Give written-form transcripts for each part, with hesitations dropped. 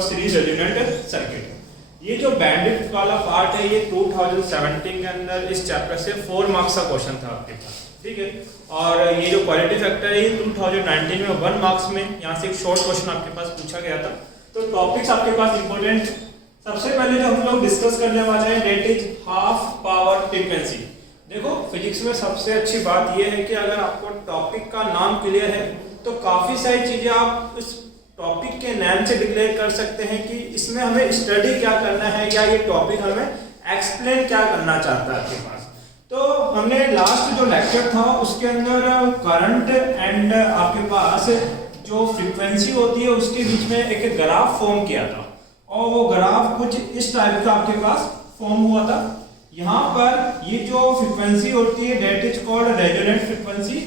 और series resonant circuit. ये जो बैंडविड्थ वाला पार्ट है ये 2017 के अंदर इस चैप्टर से 4 मार्क्स का क्वेश्चन था आपके पास, ठीक है। और ये जो क्वालिटी फैक्टर है ये 2019 में 1 मार्क्स में यहाँ से एक शॉर्ट क्वेश्चन आपके पास पूछा गया था। तो टॉपिक्स आपके पास इंपॉर्टेंट, सबसे पहले जो हम लोग डिस्कस करने वाले हैं that is half power frequency. देखो फिजिक्स में सबसे अच्छी बात यह है कि अगर आपको टॉपिक का नाम क्लियर है तो काफी सारी चीजें आप इस टॉपिक के नाम से डिक्लेयर कर सकते हैं कि इसमें हमें स्टडी क्या करना है या ये टॉपिक हमें एक्सप्लेन क्या करना चाहता है आपके पास। तो हमने लास्ट जो लेक्चर था उसके अंदर करंट एंड आपके पास जो फ्रीक्वेंसी होती है उसके बीच में एक ग्राफ फॉर्म किया था और वो ग्राफ कुछ इस टाइप का आपके पास फॉर्म हुआ था। यहाँ पर ये जो फ्रीक्वेंसी होती है that is called resonant frequency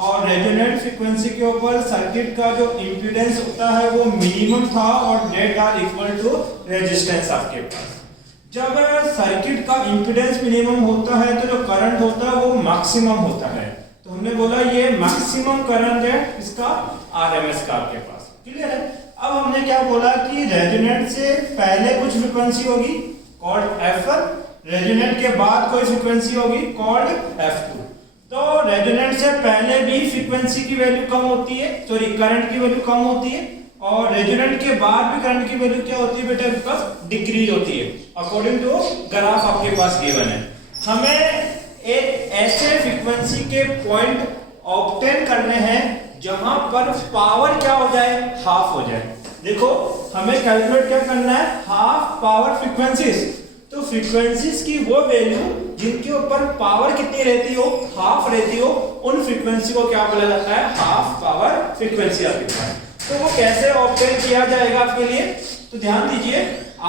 और रेजोनेंट फ्रीक्वेंसी के ऊपर सर्किट का जो इम्पीडेंस होता है वो मिनिमम था और that are equal to resistance आपके पास। जब सर्किट का इम्पीडेंस मिनिमम होता है तो जो करंट होता है वो मैक्सिमम होता है। तो हमने बोला ये मैक्सिमम करंट है इसका आरएमएस का आपके पास, क्लियर है। अब हमने क्या बोला कि रेजोनेंट से पहले कुछ फ्रीक्वेंसी होगी कॉल्ड F1, रेजोनेंट के बाद कोई फ्रीक्वेंसी होगी कॉल्ड F2। तो रेजोनेंट से पहले भी फ्रीक्वेंसी की वैल्यू कम होती है, सॉरी करंट की वैल्यू कम होती है और रेजोनेंट के बाद भी करंट की वैल्यू क्या होती है बेटा आपके पास डिक्रीज होती है अकॉर्डिंग टू ग्राफ आपके पास गिवन है। हमें एक ऐसे फ्रीक्वेंसी के पॉइंट ऑब्टेन करने हैं जहां पर पावर क्या हो जाए, हाफ हो जाए। देखो हमें कैलकुलेट क्या करना है, हाफ पावर फ्रीक्वेंसीज। तो फ्रीक्वेंसीज की वो वैल्यू जिनके ऊपर पावर कितनी रहती हो, हाफ रहती हो, उन फ्रीक्वेंसी को क्या बोला जाता है, हाफ पावर फ्रीक्वेंसी आपके पास। तो वो कैसे ऑब्टेन किया जाएगा आपके लिए, तो ध्यान दीजिए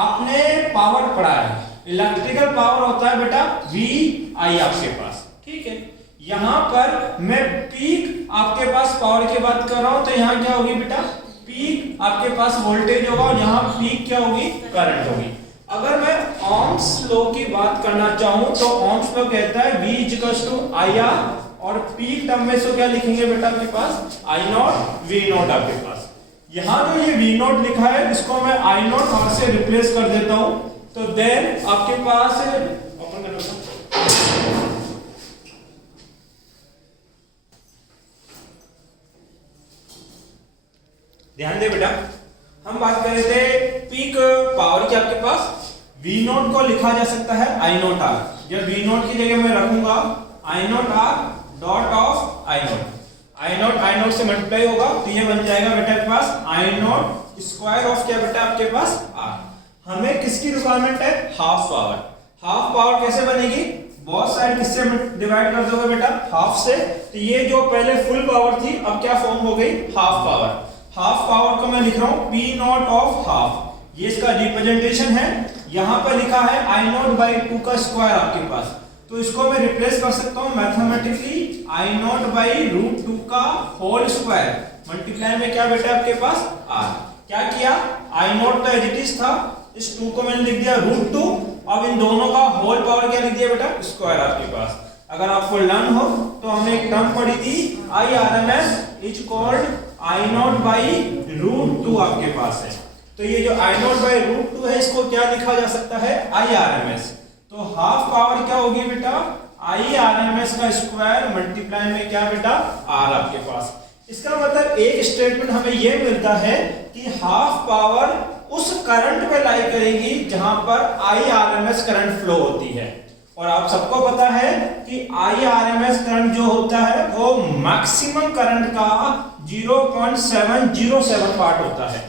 आपने पावर पढ़ा है, इलेक्ट्रिकल पावर होता है बेटा VI आपके पास, ठीक है। यहाँ पर मैं पीक आपके पास पावर की बात कर रहा हूं तो यहाँ क्या होगी बेटा, पीक आपके पास वोल्टेज होगा और यहाँ पीक क्या होगी, करंट होगी। अगर मैं ओम्स लॉ की बात करना चाहूं तो ओम्स लॉ कहता है V=IR और पीक टर्म में सो क्या लिखेंगे बेटा आपके पास I0 V0 आपके पास। यहाँ जो ये V0 लिखा है इसको मैं I0 R से रिप्लेस कर देता हूं तो देन आपके पास ओपन कर लो, ध्यान दे बेटा हम बात कर रहे थे पीक पावर की आपके पास V0 को लिखा जा सकता है I0 R। जब V0 की जगह मैं रखूंगा I0 R dot of I0 से मल्टीप्लाई होगा तो ये बन जाएगा बेटा आपके पास I0 स्क्वायर ऑफ क्या बेटा आपके पास R। हमें किसकी रिक्वायरमेंट है, हाफ पावर। हाफ पावर कैसे बनेगी, बहुत साइड किससे डिवाइड कर दोगे बेटा, हाफ से। तो ये जो पहले फुल पावर थी अब क्या फॉर्म हो गई, हाफ पावर। हाफ पावर को मैं लिख रहा हूं P0 ऑफ हाफ, ये इसका रिप्रेजेंटेशन है। यहां पर लिखा है I0/2 का स्क्वायर आपके पास, तो इसको मैं रिप्लेस कर सकता हूं मैथमेटिकली I0/√2 का होल स्क्वायर मल्टीप्लाई में क्या बेटा आपके पास R। क्या किया, I0 तो एज इट इज था, इस 2 को मैंने लिख दिया √2, अब इन दोनों का होल पावर क्या लिख दिया बेटा, स्क्वायर आपके पास। अगर आपको लर्न हो तो हमने एक टर्म पढ़ी थी IRMS इज कॉल्ड I0/√2 आपके पास है। तो ये जो I0/√2 है इसको क्या लिखा जा सकता है, IRMS। तो हाफ पावर क्या होगी बेटा, IRMS का स्क्वायर मल्टीप्लाई में क्या बेटा R आपके पास। इसका मतलब एक स्टेटमेंट हमें यह मिलता है कि हाफ पावर उस करंट पे लाई करेगी जहां पर IRMS करंट फ्लो होती है। और आप सबको पता है कि IRMS करंट जो होता है वो मैक्सिमम करंट का 0.707 पार्ट होता है।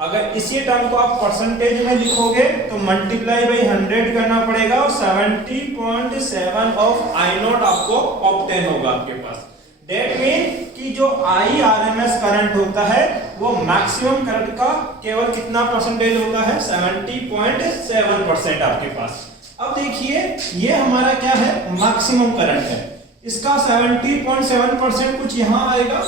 अगर इसी टर्म को आप परसेंटेज में लिखोगे तो मल्टीप्लाई बाई 100 करना पड़ेगा और 70.7 ऑफ I0 आपको ऑब्टेन होगा आपके पास। दैट मीन कि जो IRMS करंट होता है वो मैक्सिमम करंट का केवल कितना परसेंटेज होता है, 70.7% आपके पास। अब देखिए ये हमारा क्या है, मैक्सिमम करंट है, इसका 70.7% कुछ यहां आएगा,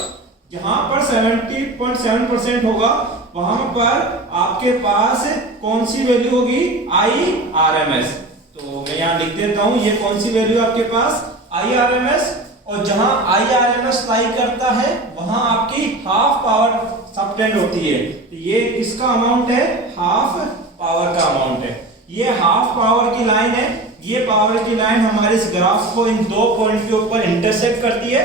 जहां पर 70.7% होगा वहां पर आपके पास कौन सी वैल्यू होगी, IRMS। तो मैं यहां लिख देता हूं ये कौन सी वैल्यू आपके पास, IRMS। और जहां IRMS लाई करता है वहां आपकी हाफ पावर सबटेंड होती है। तो ये किसका अमाउंट है, हाफ पावर का अमाउंट है। ये हाफ पावर की लाइन है, ये पावर की लाइन हमारे इस ग्राफ को इन दो पॉइंट के ऊपर इंटरसेक्ट करती है।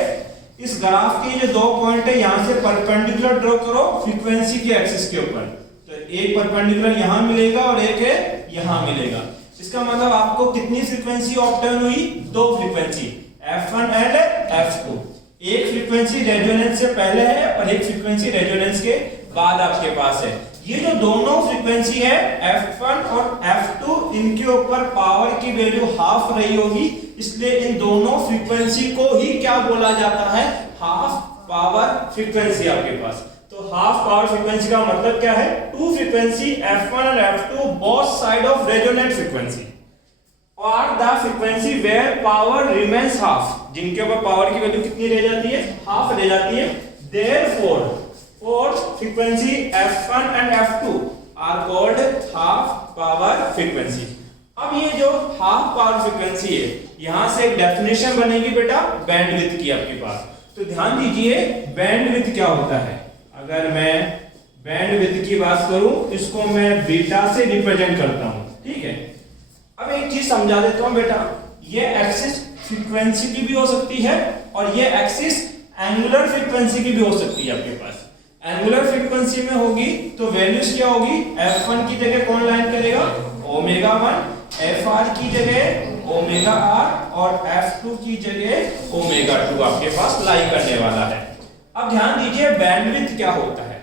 इस ग्राफ के जो दो पॉइंट है यहाँ से परपेंडिकुलर ड्रॉ करो फ्रीक्वेंसी के एक्सिस के ऊपर, तो एक परपेंडिकुलर यहाँ मिलेगा और एक है यहाँ मिलेगा। इसका मतलब आपको कितनी फ्रीक्वेंसी ऑब्टेन हुई, दो फ्रीक्वेंसी F1 एंड F2। एक फ्रीक्वेंसी रेजोनेंस से पहले है और एक फ्रीक्वेंसी रेजोनेंस के बाद आपके पास है। ये जो दोनों फ्रीक्वेंसी है F1 और F2, इनके ऊपर पावर की वैल्यू हाफ रही होगी, इसलिए इन दोनों फ्रीक्वेंसी को ही क्या बोला जाता है, हाफ पावर फ्रीक्वेंसी आपके पास। तो हाफ पावर फ्रीक्वेंसी का मतलब क्या है, टू फ्रीक्वेंसी F1 और F2 both side of resonant frequency और the frequency where power remains half, जिनके ऊपर पावर की वैल्यू कितनी रह जाती है, हाफ रह जाती है। Therefore for frequency F1 and F2 are called half power frequency. अब ये जो हाफ पावर फ्रीक्वेंसी है, यहां से एक डेफिनेशन बनेगी बेटा बैंडविड्थ की आपके पास। तो ध्यान दीजिए बैंडविड्थ क्या होता है। अगर मैं बैंडविड्थ की बात करूं, इसको मैं बीटा से रिप्रेजेंट करता हूं, ठीक है। अब एक चीज समझा देता हूं बेटा, ये एक्सिस फ्रीक्वेंसी की भी हो सकती है और ये एक्सिस एंगुलर फ्रीक्वेंसी की भी हो सकती है आपके पास। एंगुलर फ्रीक्वेंसी में होगी तो वैल्यूज क्या होगी, F1 की जगह कौन लाइन करेगा, ओमेगा 1, Fr की जगह ओमेगा r और F2 की जगह ओमेगा 2 आपके पास लाई करने वाला है। अब ध्यान दीजिए बैंडविड्थ क्या होता है।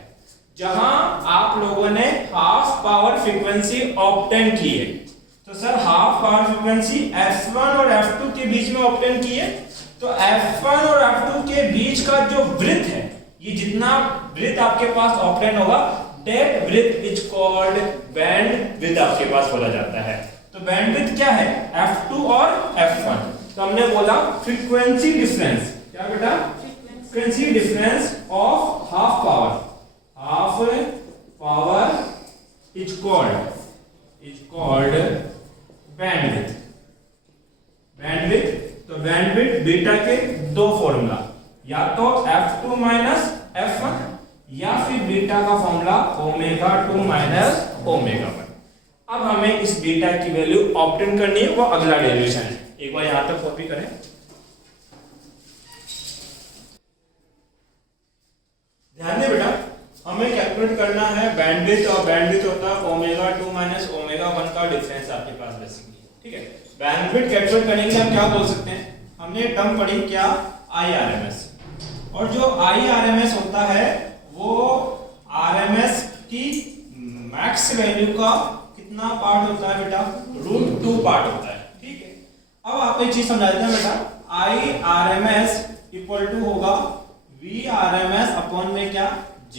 जहां आप लोगों ने हाफ पावर फ्रीक्वेंसी ऑब्टेन की है, तो sir half power frequency F1 और F2 के बीच में ऑब्टेन की है, तो F1 और F2 के बीच का जो ब्रेथ है, ये जितना ब्रेथ आपके पास ऑब्टेन होगा, that breadth is called bandwidth आपके पास बोला जाता है। तो बैंडविड्थ क्या है, F2 और F1। तो हमने बोला फ्रीक्वेंसी डिफरेंस, क्या बेटा, frequency difference of half power is called bandwidth. तो बैंडविड्थ बीटा के दो फॉर्मूला, या तो F2 माइनस F1 या फिर बीटा का फॉर्मूला ओमेगा 2 माइनस ओमेगा 1। अब हमें इस बीटा की वैल्यू ऑब्टेन करनी है, वो अगला डेरिवेशन है। एक बार यहां तक कॉपी करें। ध्यान दें बेटा, हमें कैलकुलेट करना है बैंडविड्थ, और बैंडविड्थ होता है ओमेगा 2 माइनस ओमेगा 1 का डिफरेंस आपके पास बेसिकली, ठीक है। बैंडविड्थ कैलकुलेट करने के लिए हम क्या बोल सकते हैं, हमने टर्म पढ़ी क्या, IRMS। और जो IRMS होता है वो RMS की मैक्स वैल्यू का कितना पार्ट होता है बेटा, √2 पार्ट होता है, ठीक है। अब आपको एक चीज समझा देते हैं बेटा, IRMS इक्वल टू होगा VRMS अपॉन में क्या, Z।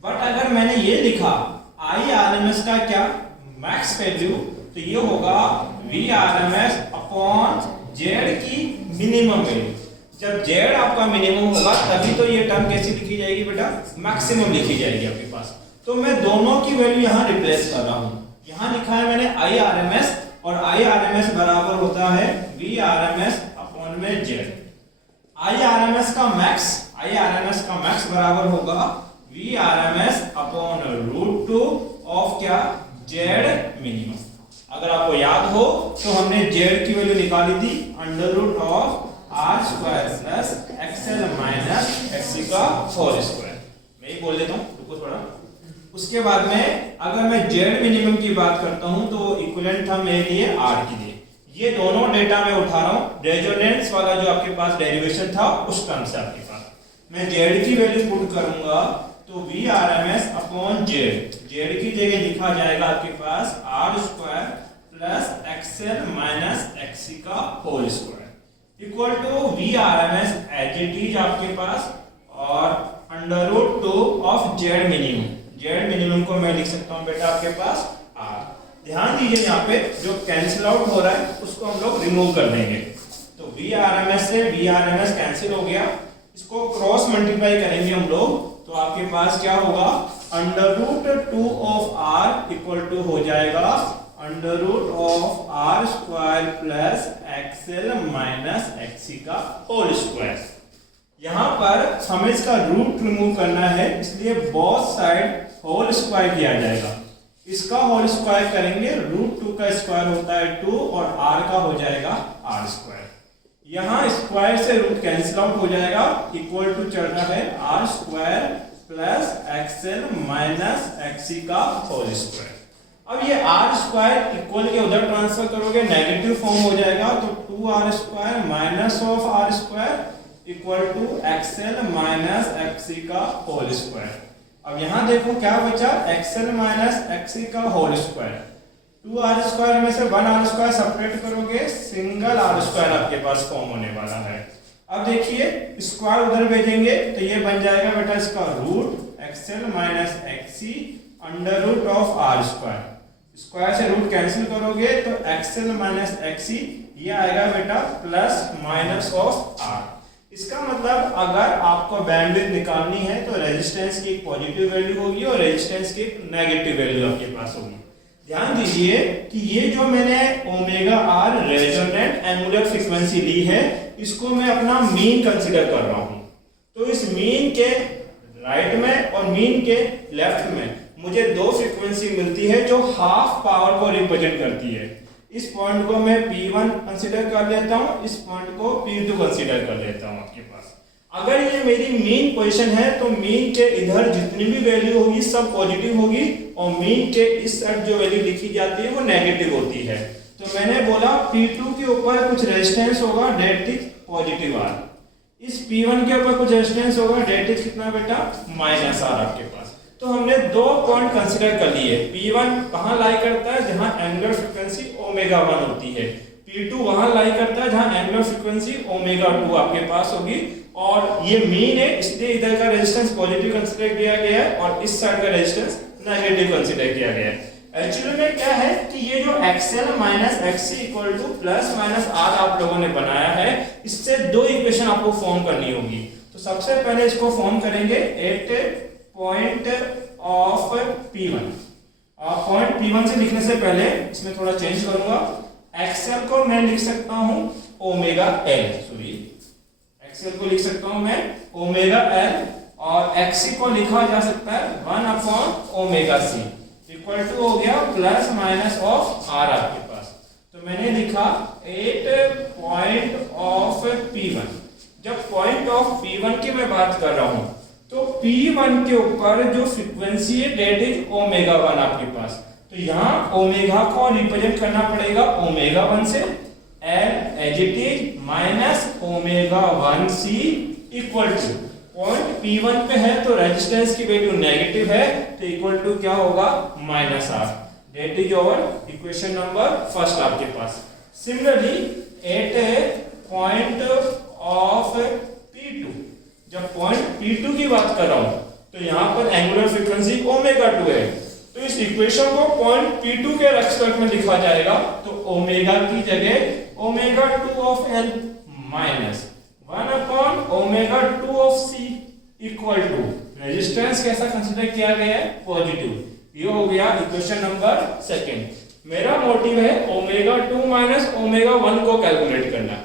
बट अगर मैंने ये लिखा IRMS का क्या मैक्स वैल्यू, तो ये होगा VRMS अपॉन Z की मिनिमम वैल्यू। जब Z आपका मिनिमम होगा तभी तो ये टर्म कैसी लिखी जाएगी बेटा, मैक्सिमम लिखी जाएगी आपके पास। तो मैं दोनों की वैल्यू यहाँ रिप्लेस कर रहा हूँ। यहाँ लिखा है मैंने IRMS, और IRMS बराबर होता है VRMS अपॉन में Z। IRMS का मैक्स बराबर होगा VRMS अपॉन √2 ऑफ क्या, Z मिनिमम। अगर आपको याद हो तो हमने Z की वैल्यू निकाली थी under root of R square plus XL minus XC का होल स्क्वायर। मैं ही बोल देता हूँ, रुको थोड़ा। उसके बाद में अगर मैं Z मिनिमम की बात करता हूँ तो इक्विवेलेंट था मेरे लिए R के लिए। ये दोनों डेटा मैं उठा रहा हूँ रेजोनेंस वाला जो आपके पास डेरिवेशन था उस टर्म से आपके पास। मैं Z की वैल्यू पुट करूंगा तो VRMS अपॉन Z की जगह लिखा जाएगा आपके पास R square plus XL minus XC का whole square equal to VRMS as it is आपके पास और under root 2 of Z minimum को मैं लिख सकता हूँ बेटा आपके पास R। ध्यान दीजिए यहाँ पे जो कैंसिल आउट हो रहा है उसको हम लोग रिमूव कर देंगे। तो VRMS से VRMS कैंसिल हो गया, इसको क्रॉस मल्टीप्लाई करेंगे हम लोग तो आपके पास क्या होगा under root 2 of R equal to हो जाएगा under root of R square plus XL minus XC का होल स्क्वायर। यहाँ पर हमें इसका रूट रिमूव करना है, इसलिए बोथ साइड होल स्क्वायर किया जाएगा। इसका होल स्क्वायर करेंगे, रूट 2 का स्क्वायर होता है 2 और r का हो जाएगा r स्क्वायर। यहाँ स्क्वायर से रूट कैंसिल आउट हो जाएगा, इक्वल टू चल रहा है r square plus XL minus XC का होल स्क्वायर। अब ये r स्क्वायर इक्वल के उधर ट्रांसफर करोगे नेगेटिव फॉर्म हो जाएगा, तो 2r square minus of r square equal to XL minus XC का होल स्क्वायर। अब यहाँ देखो क्या बचा, एक्सएल माइनस एक्सी का होल स्क्वायर। 2r स्क्वायर में से 1r स्क्वायर सेपरेट करोगे, सिंगल r स्क्वायर आपके पास फॉर्म होने वाला है। अब देखिए स्क्वायर उधर भेजेंगे तो ये बन जाएगा बेटा इसका root XL minus XC under root of r square. Square से रूट कैंसिल करोगे तो एक्सएल माइनस एक्सी ये आएगा बेटा प्लस माइनस ऑफ r। इसका मतलब अगर आपको बैंडविड्थ निकालनी है तो रेजिस्टेंस की एक पॉजिटिव वैल्यू होगी और रेजिस्टेंस की एक नेगेटिव वैल्यू आपके पास होगी। ध्यान दीजिए कि ये जो मैंने omega or resonant angular frequency ली है, इसको मैं अपना मीन कंसीडर कर रहा हूं। तो इस मीन के राइट में और मीन के लेफ्ट में मुझे दो फ्रीक्वेंसी मिलती है जो हाफ पावर को रिप्रेजेंट करती है। इस पॉइंट को मैं P1 कंसीडर कर लेता हूं, इस पॉइंट को P2 कंसीडर कर लेता हूं आपके पास। अगर ये मेरी मीन पोजीशन है तो मीन के इधर जितनी भी वैल्यू होगी सब पॉजिटिव होगी और मीन के इस साइड जो वैल्यू लिखी जाती है वो नेगेटिव होती है। तो मैंने बोला P2 के ऊपर कुछ रेजिस्टेंस होगा, डेट इज पॉजिटिव R। इस P1 के ऊपर कुछ रेजिस्टेंस होगा, डेट इज कितना बेटा माइनस R आपके पास। तो हमने दो पॉइंट कंसीडर कर लिए। P1 कहां लाई करता है, जहां एंगुलर फ्रीक्वेंसी ओमेगा 1 होती है। P2 वहां लाई करता है जहां एंगुलर फ्रीक्वेंसी ओमेगा 2 आपके पास होगी। और ये मीन है इसलिए इधर का रेजिस्टेंस पॉजिटिव कंसीडर किया गया है और इस साइड का रेजिस्टेंस नेगेटिव कंसीडर किया गया है। एक्चुअली में क्या है कि ये जो XL minus XC equal two plus minus R आप लोगों ने बनाया है, इससे दो इक्वेशन आपको फॉर्म करनी होगी। तो सबसे पहले इसको फॉर्म करेंगे eight point of P1। Point P1 से लिखने से पहले इसमें थोड़ा चेंज करूंगा। XL को मैं लिख सकता हूं ओमेगा L, सॉरी XL को लिख सकता हूं मैं ओमेगा L और XC को लिखा जा सकता है 1 upon omega C equal to हो गया प्लस माइनस ऑफ R आपके पास। तो मैंने लिखा 8 पॉइंट ऑफ P1। जब पॉइंट ऑफ P1 की मैं बात कर रहा हूं तो P1 के ऊपर जो फ्रीक्वेंसी है डेट इज ओमेगा 1 आपके पास। तो यहाँ ओमेगा को रिप्रेजेंट करना पड़ेगा ओमेगा 1 से, L as it is minus omega 1C equal to point P1 पे है तो रेजिस्टेंस की वैल्यू नेगेटिव है तो इक्वल टू क्या होगा minus R। That is over equation number first आपके पास। Similarly at point of P2, जब पॉइंट P2 की बात कर रहा हूं तो यहां पर एंगुलर फ्रीक्वेंसी ओमेगा 2 है तो इस इक्वेशन को पॉइंट P2 के रेस्पेक्ट में लिखा जाएगा। तो ओमेगा की जगह omega 2 of L minus 1 upon omega 2 of C equal to resistance कैसा कंसीडर किया गया है पॉजिटिव। ये हो गया इक्वेशन नंबर सेकंड। मेरा मोटिव है ओमेगा 2 माइनस ओमेगा 1 को कैलकुलेट करना।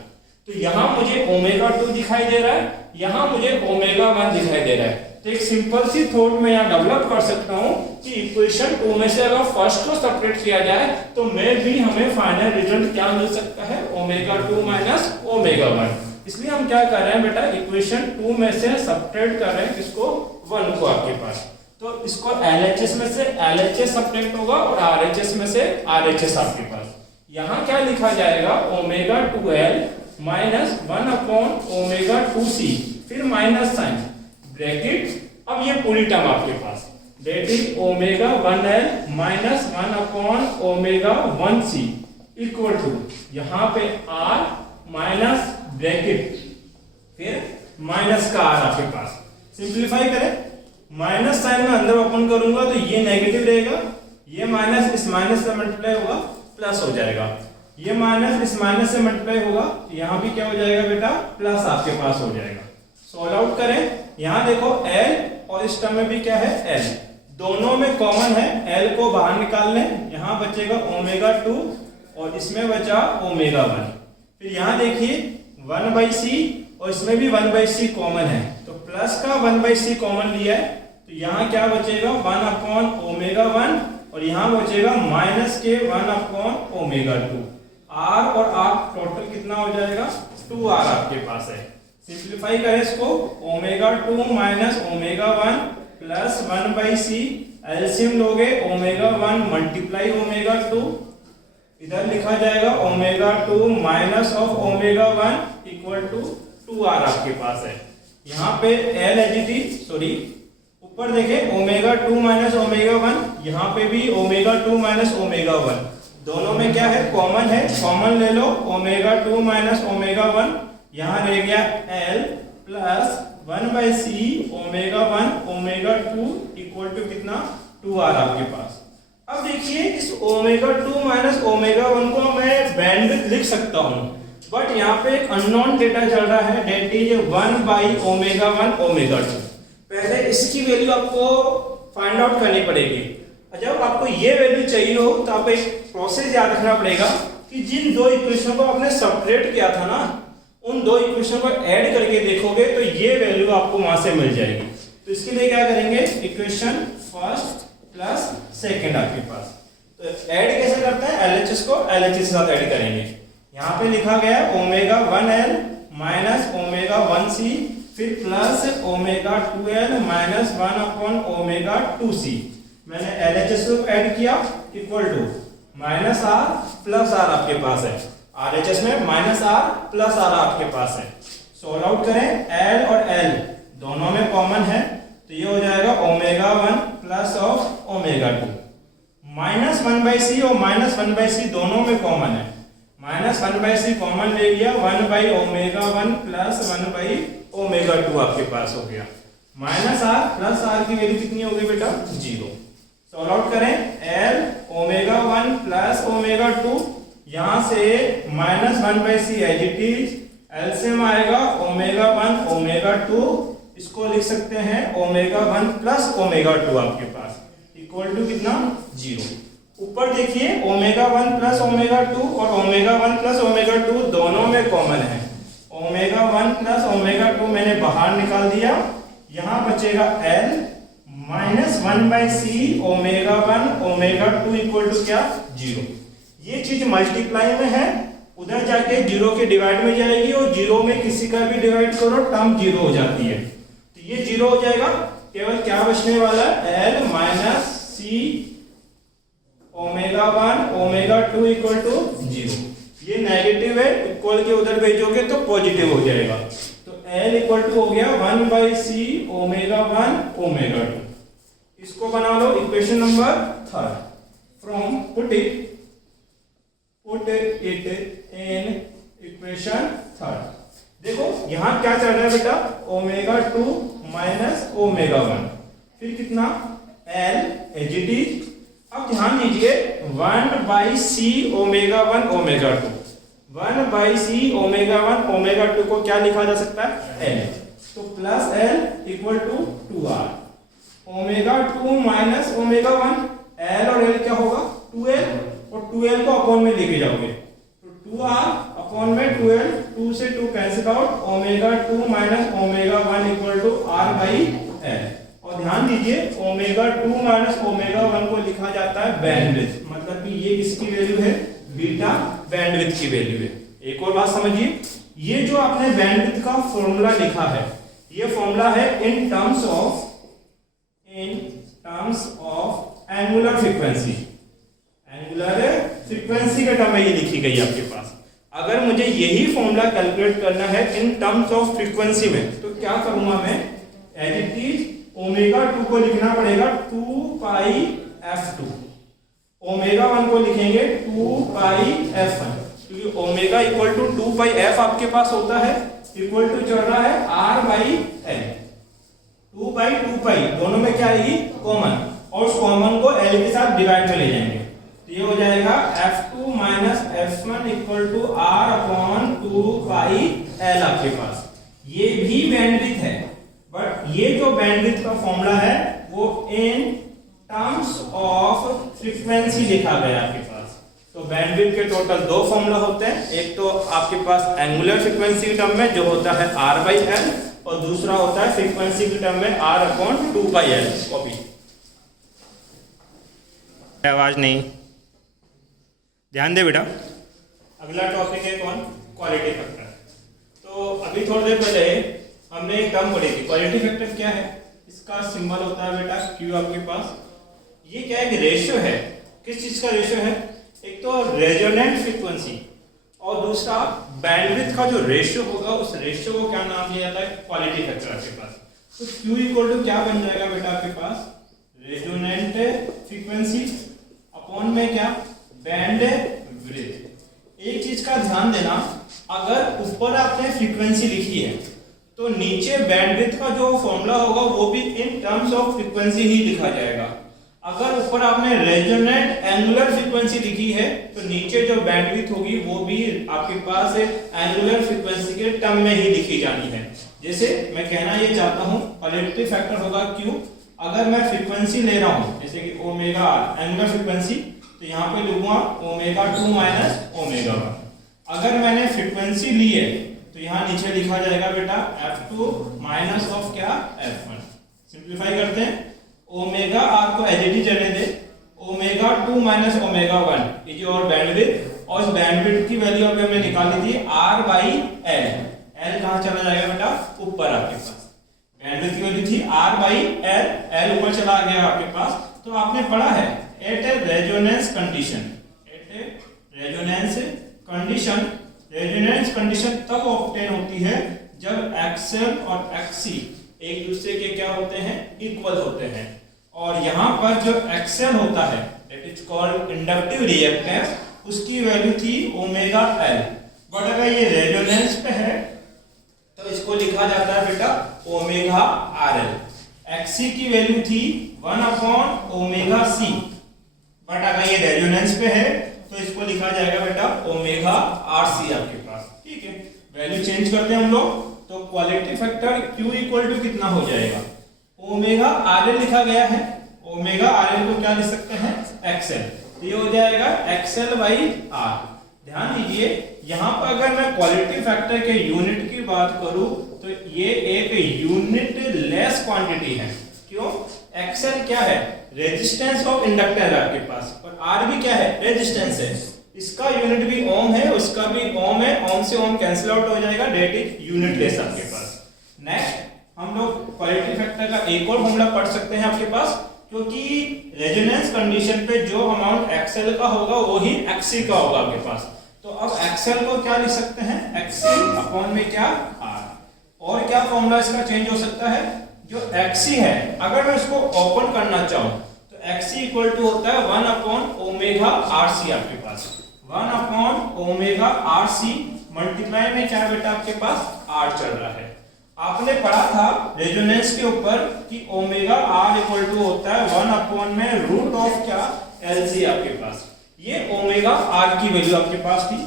तो यहां मुझे ओमेगा 2 दिखाई दे रहा है, यहां मुझे ओमेगा 1 दिखाई दे रहा है। तो एक सिंपल सी थॉट मैं यहां डेवलप कर सकता हूं कि इक्वेशन 2 में से अगर फर्स्ट को सेपरेट किया जाए तो में भी हमें फाइनल रिजल्ट क्या मिल सकता है ओमेगा 2 माइनस ओमेगा 1। इसलिए हम क्या कर रहे हैं बेटा इक्वेशन 2 में से सेपरेट कर रहे हैं किसको 1 को आपके पास। तो इसको LHS में से LHS सेपरेट होगा और RHS में से RHS आपके पास। यहां क्या लिखा जाएगा omega 2L minus 1 upon omega 2C फिर माइनस साइन ब्रैकेट। अब ये पूरी टर्म आपके पास that is omega 1L minus 1 upon omega 1C equal to यहां पे R माइनस ब्रैकेट फिर माइनस का R आपके पास। सिंप्लीफाई करें, माइनस साइन में अंदर ओपन करूंगा तो ये नेगेटिव रहेगा, ये माइनस इस माइनस से मल्टीप्लाई होगा प्लस हो जाएगा, ये माइनस इस माइनस से मल्टीप्लाई होगा तो यहां भी क्या हो जाएगा बेटा प्लस आपके पास हो जाएगा। सॉल्व आउट करें, यहां देखो L और इस टर्म में भी क्या है L, दोनों में कॉमन है, L को बाहर निकाल लें, यहां बचेगा ओमेगा 2 और इसमें बचा ओमेगा 1। फिर यहां देखिए 1/C और इसमें भी 1/c कॉमन है, तो प्लस का 1/c कॉमन लिया है, तो यहाँ क्या बचेगा 1/ω1 और यहाँ बचेगा माइनस के 1/ω2। r और r टोटल कितना हो जाएगा 2r आपके पास है। सिंप्लीफाई करें इसको, ω2 माइनस ω1 प्लस 1/c, एलसीएम लोगे ω1 मल्टीप्लाई ω2, इधर लिखा जाएगा ω2 minus of ω1 equal to 2r आपके पास है। यहाँ पे एल एजिटी सॉरी ऊपर देखें ω2 माइनस ω1, यहाँ पे भी ω2 माइनस ω1, दोनों में क्या है कॉमन है, कॉमन ले लो ω2 माइनस ω1, यहाँ रह गया l plus 1/c ω1 ω2 equal to कितना 2r आपके पास। अब देखिए इस ω2 माइनस ω1 को मैं बैंडविड्थ लिख सकता हूँ, बट यहाँ पे एक अननोन डेटा चल रहा है, डेट इज 1/ω1 ω2। पहले इसकी वैल्यू आपको फाइंड आउट करनी पड़ेगी। जब आपको ये वैल्यू चाहिए हो तो आपको एक प्रोसेस याद रखना पड़ेगा कि जिन दो इक्वेशन को आपने सब्ट्रैक्ट किया था ना, उन दो इक्वेशन को ऐड करके देखोगे तो ये वैल्यू आपको वहां से मिल जाएगी। तो इसके लिए क्या करेंगे, इक्वेशन फर्स्ट प्लस सेकंड आपके पास, तो ऐड कैसे करते हैं, एलएचएस को एलएचएस के साथ ऐड करेंगे। यहाँ पे लिखा गया ω1l माइनस ω1c फिर प्लस ω2l माइनस 1/ω2c, मैंने एलएचएस को ऐड किया equal to minus r plus r आपके पास है, आरएचएस में माइनस r प्लस r आपके पास है। सॉल्व आउट करें, l और l दोनों में कॉमन है, तो ये हो जाएगा ω1 प्लस ऑफ ω2 माइनस 1/c और माइनस 1/c दोनों में कॉमन है, माइनस 1/c कॉमन ले लिया, 1/ω1 प्लस 1/ω2 आपके पास हो गया, माइनस r प्लस r की वैल्यू कितनी हो गई बेटा 0। सॉल्व आउट करें, l ω1 प्लस ω2, यहाँ से minus 1/c as it is, LCM आएगा ω1 ω2, इसको लिख सकते हैं ω1 प्लस ω2 आपके पास इक्वल टू कितना 0। ऊपर देखिए ω1 प्लस ω2 और ω1 प्लस ω2 दोनों में कॉमन है, ω1 प्लस ω2 मैंने बाहर निकाल दिया, यहाँ बचेगा l minus 1/c ω1 ω2 equal to क्या 0। ये चीज मल्टीप्लाई में है, उधर जाके 0 के डिवाइड में जाएगी और 0 में किसी का भी डिवाइड करो टर्म 0 हो जाती है, तो ये 0 हो जाएगा, केवल क्या बचने वाला है l minus c ω1 ω2 equal to 0। ये नेगेटिव है, इक्वल के उधर भेजोगे तो पॉजिटिव हो जाएगा, तो l इक्वल टू हो गया 1/c ω1 ω2। इसको बना लो equation number 3 from put it in equation 3। देखो यहाँ क्या चल रहा है बेटा, ω2 माइनस ω1 फिर कितना l एज इट इज। अब ध्यान दीजिए 1/c ω1 ω2, 1/c ω1 ω2 को क्या लिखा जा सकता है l, तो plus l equal to 2r, ω2 minus ω1, l और l क्या होगा 2l, और 2l को अपॉन में लेके जाओगे तो 2r अपॉन में 2l, 2 से 2 cancel out, ω2 minus ω1 equal to r/l। और ध्यान दीजिए ω2 माइनस ω1 को लिखा जाता है बैंडविड्थ, मतलब कि ये किसकी वैल्यू है, बीटा बैंडविड्थ की वैल्यू है। एक और बात समझिए, ये जो आपने बैंडविड्थ का फॉर्मूला लिखा है, ये फॉर्मूला है in terms of angular frequency, angular frequency के टर्म में ये लिखी गई आपके पास। अगर मुझे यही फॉर्मूला कैलकुलेट करना है इन टर्म्स ऑफ फ्रीक्वेंसी में, तो क्या करूंगा मैं, एज इट इज ω2 को लिखना पड़ेगा 2πf2, ω1 को लिखेंगे 2πf1, क्योंकि ω इक्वल टू 2πf आपके पास होता है, इक्वल टू चल रहा है r/l, 2/2π दोनों में क्या आएगी कॉमन, और उस कॉमन को l के साथ डिवाइड में ले जाएंगे, तो ये हो जाएगा f2 minus f1 equal to r/2πl आपके पास। ये भी बैंडविड्थ है, बट ये जो बैंडविड्थ का फॉर्मूला है वो इन टर्म्स ऑफ फ्रीक्वेंसी लिखा गया आपके पास। तो बैंडविड्थ के टोटल दो फॉर्मूला होते हैं, एक तो आपके पास एंगुलर फ्रीक्वेंसी के टर्म में जो होता है R/L, और दूसरा होता है फ्रीक्वेंसी के टर्म में R/2πL। कॉपी आवाज नहीं, ध्यान दे बेटा। अगला टॉपिक है कौन, क्वालिटी फैक्टर। तो अभी थोड़ी देर पहले हमने एक टर्म पढ़ी थी, क्वालिटी फैक्टर क्या है, इसका सिंबल होता है बेटा Q आपके पास। ये क्या है कि रेशियो है, किस चीज का रेशियो है, एक तो रेजोनेंट फ्रीक्वेंसी और दूसरा बैंडविड्थ का जो रेशियो होगा उस रेशियो को क्या नाम दिया जाता है, क्वालिटी फैक्टर आपके पास। तो Q इक्वल टू क्या बन जाएगा बेटा आपके पास, रेजोनेंट फ्रीक्वेंसी अपॉन में क्या, बैंडविड्थ। एक चीज का ध्यान देना, अगर ऊपर आपने फ्रीक्वेंसी लिखी है तो नीचे बैंडविड्थ का जो फॉर्मूला होगा वो भी इन टर्म्स ऑफ फ्रीक्वेंसी ही लिखा जाएगा। अगर ऊपर आपने रेजोनेंट एंगुलर फ्रीक्वेंसी लिखी है तो नीचे जो बैंडविड्थ होगी वो भी आपके पास एंगुलर फ्रीक्वेंसी के टर्म में ही लिखी जानी है। जैसे मैं कहना ये चाहता हूं क्वालिटी फैक्टर होगा Q, अगर मैं फ्रीक्वेंसी ले रहा हूं जैसे कि ओमेगा r एंगुलर फ्रीक्वेंसी, तो यहाँ पे लिखूंगा ω2 माइनस ω1। अगर मैंने फ्रीक्वेंसी ली है तो यहाँ नीचे लिखा जाएगा बेटा f2 माइनस ऑफ क्या, f1। सिंप्लीफाई करते हैं, ओमेगा r को एज इट इज रहने दे, ω2 माइनस ω1 इज योर बैंडविड्थ, और इस बैंडविड्थ की वैल्यू अभी हमने निकाली थी R/L। L कहाँ चला जाएगा बेटा, ऊपर आपके पास। बैंडविड्थ की वैल्यू थी R/L, L ऊपर चला गया आपके पास। तो आपने पढ़ा है एट ए रेजोनेंस कंडीशन, एट ए रेजोनेंस कंडीशन, रेजोनेंस कंडीशन तब ऑब्टेन होती है जब XL और XC एक दूसरे के क्या होते हैं, इक्वल होते हैं। और यहाँ पर जो XL होता है that is called inductive reactance, उसकी वैल्यू थी ω/L। बट अगर ये रेजोनेंस पे है तो इसको लिखा जाता है बेटा ω/RL। XC की वैल्यू थी 1/ωc, बट अगर ये रेजोनेंस पे है तो इसको लिखा जाएगा बेटा ω/RC आपके पास। ठीक है, वैल्यू चेंज करते हैं हम लोग, तो quality factor Q equal to कितना हो जाएगा, ω/RL लिखा गया है, ω/RL को क्या लिख सकते हैं, XL, तो ये हो जाएगा XL/R। ध्यान दीजिए यहाँ पर अगर मैं क्वालिटी फैक्टर के यूनिट की बात करूं तो ये एक यूनिट लेस क्वांटिटी है। क्यों, XL क्या है, रेजिस्टेंस ऑफ इंडक्टर है आपके पास, और R भी क्या है, रेजिस्टेंस है। इसका यूनिट भी ओम है, उसका भी ओम है, ओम से ओम कैंसिल आउट हो जाएगा, डेट इज यूनिट लेस आपके पास। नेक्स्ट हम लोग क्वालिटी फैक्टर का एक और फॉर्मूला पढ़ सकते हैं आपके पास, क्योंकि रेजोनेंस कंडीशन पे जो अमाउंट XL का होगा वही XC का होगा आपके पास। तो अब XL को क्या लिख सकते हैं, XC अपॉन में क्या, R। और क्या फॉर्मूला इसका चेंज हो सकता है, जो XC है अगर मैं इसको ओपन करना चाहूं तो XC इक्वल टू होता है 1/ω/RC आपके पास, 1/ω/RC मल्टीप्लाई में क्या बेटा आपके पास R चल रहा है। आपने पढ़ा था रेजोनेंस के ऊपर कि ω/R इक्वल टू होता है 1 में रूट ऑफ क्या, LC आपके पास। ये ω/R की वैल्यू आपके पास थी,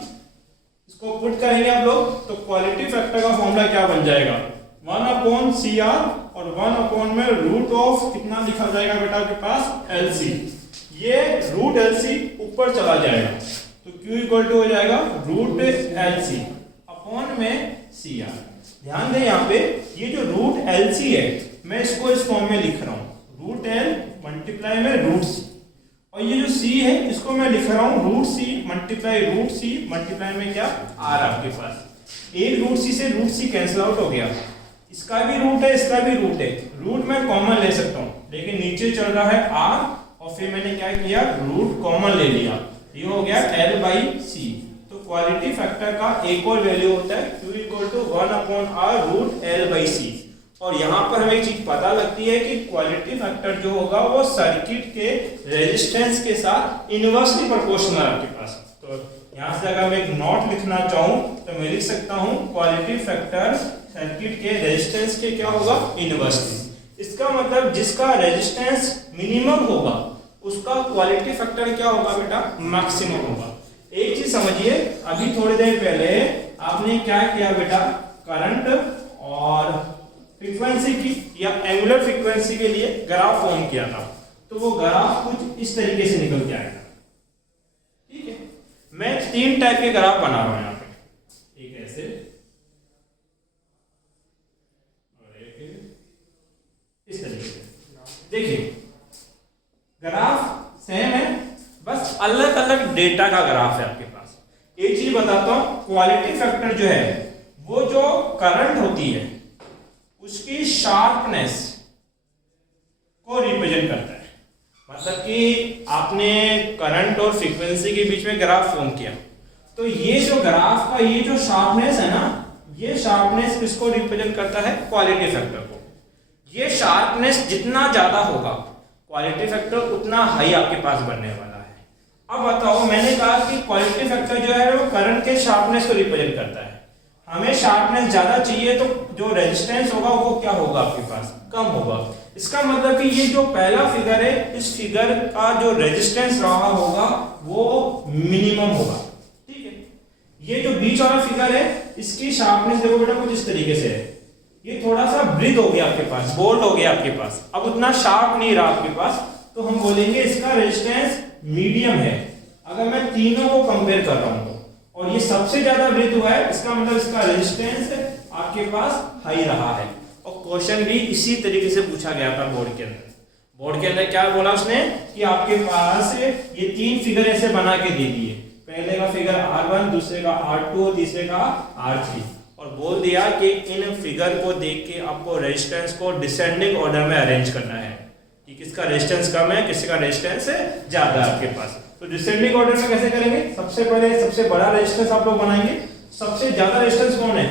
इसको पुट करेंगे आप लोग तो क्वालिटी फैक्टर का फॉर्मूला क्या बन जाएगा, 1/CR और 1 में रूट ऑफ कितना लिखा जाएगा बेटा आपके पास, LC। ये रूट LC ऊपर चला जाएगा तो Q इक्वल टू हो जाएगा रूट LC अपॉन में CR। ध्यान दें यहाँ पे ये जो रूट LC है मैं इसको इस फॉर्म में लिख रहा हूँ, रूट L मल्टीप्लाई में रूट C, और ये जो C है इसको मैं लिख रहा हूँ root C multiply root C multiply में क्या, R आपके पास। एक रूट C से रूट C कैंसिल आउट हो गया, इसका भी रूट है, इसका भी रूट है, रूट मैं कॉमन ले सकता हूँ, लेकिन नीचे चल रहा है R और फिर मैंने क्या किया, रूट कॉमन ले लिया, ये हो गया L/C। तो क्वालिटी फैक्टर का एक और वैल्यू होता है Q equal to 1/R root L/C। और यहाँ पर हमें एक चीज पता लगती है कि क्वालिटी फैक्टर जो होगा वो सर्किट के रेजिस्टेंस के साथ इनवर्सली प्रोपोर्शनल है आपके पास। तो यहाँ से अगर मैं एक नोट लिखना चाहूँ तो मैं लिख सकता हूँ क्वालिटी फैक्टर सर्किट के रेजिस्टेंस के क्या होगा, इनवर्सली। इसका मतलब जिसका रेजिस्टेंस मिनिमम होगा उसका क्वालिटी फैक्टर क्या होगा बेटा, मैक्सिमम होगा। एक चीज समझिए, अभी थोड़ी देर पहले आपने क्या किया बेटा, करंट और फ्रीक्वेंसी की या एंगुलर फ्रीक्वेंसी के लिए ग्राफ फॉर्म किया था, तो वो ग्राफ कुछ इस तरीके से निकल के आएगा। ठीक है, तीन टाइप के ग्राफ बना रहा हूं यहाँ पे, एक ऐसे और एक इस तरीके से। देखिए ग्राफ सेम है, बस अलग अलग डेटा का ग्राफ है आपके पास। एक चीज बताता हूं, क्वालिटी फैक्टर जो है वो जो करंट होती है उसकी शार्पनेस को रिप्रेजेंट करता है। मतलब कि आपने करंट और फ्रीक्वेंसी के बीच में ग्राफ फॉर्म किया, तो ये जो ग्राफ का ये जो शार्पनेस है ना, ये शार्पनेस किसको रिप्रेजेंट करता है? क्वालिटी फैक्टर को। ये शार्पनेस जितना ज्यादा होगा क्वालिटी फैक्टर उतना हाई आपके पास बनने वाला है। अब बताओ, मैंने कहा कि क्वालिटी फैक्टर जो है वो करंट के शार्पनेस को रिप्रेजेंट करता है। हमें शार्पनेस ज्यादा चाहिए तो जो रेजिस्टेंस होगा वो क्या होगा आपके पास? कम होगा। इसका मतलब कि ये जो पहला फिगर है, इस फिगर का जो रेजिस्टेंस रहा होगा वो मिनिमम होगा, ठीक है। ये जो बीच वाला फिगर है इसकी शार्पनेस देखो बेटा कुछ इस तरीके से है, ये थोड़ा सा ब्रिज हो गया आपके पास, बोल्ड हो गया आपके पास, अब उतना शार्प नहीं रहा आपके पास, तो हम बोलेंगे इसका रेजिस्टेंस मीडियम है। अगर मैं तीनों को कंपेयर कर रहा हूं और ये सबसे ज्यादा ब्रिज हुआ है, इसका मतलब इसका रेजिस्टेंस आपके पास हाई रहा है। और क्वेश्चन भी इसी तरीके से पूछा गया था बोर्ड के अंदर। बोर्ड के अंदर क्या बोला उसने कि आपके पास ये तीन फिगर ऐसे बना के दे दिए, पहले का फिगर R1, दूसरे का R2 और तीसरे का R3, और बोल दिया कि इन फिगर को देख के आपको रेजिस्टेंस को डिसेंडिंग ऑर्डर में अरेंज करना है कि किसका रेजिस्टेंस कम है, किसका रेजिस्टेंस ज्यादा है आपके पास। तो डिसेंडिंग ऑर्डर में कैसे करेंगे? सबसे पहले सबसे बड़ा रेजिस्टेंस आप लोग बनाएंगे। सबसे ज्यादा रेजिस्टेंस कौन है?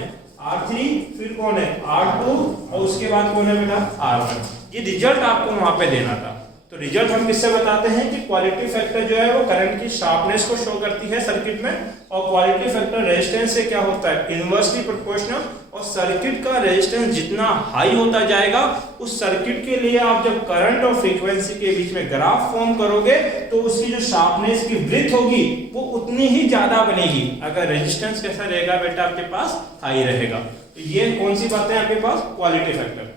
R3, फिर कौन है? R2, और उसके बाद कौन है बेटा? R1। ये रिजल्ट आपको वहां पे देना था। तो रिजल्ट हम किससे बताते हैं कि क्वालिटी फैक्टर जो है वो करंट की शार्पनेस को शो करती है सर्किट में, और क्वालिटी फैक्टर रेजिस्टेंस से क्या होता है? Inversely proportional. और सर्किट का रेजिस्टेंस जितना हाई होता जाएगा उस सर्किट के लिए आप जब करंट और फ्रीक्वेंसी के बीच में ग्राफ फॉर्म करोगे तो उसकी जो शार्पनेस की ब्रिथ होगी वो उतनी ही ज्यादा बनेगी। अगर रेजिस्टेंस कैसा रहेगा बेटा? आपके पास हाई रहेगा। तो ये कौन सी बातें आपके पास? Quality factor.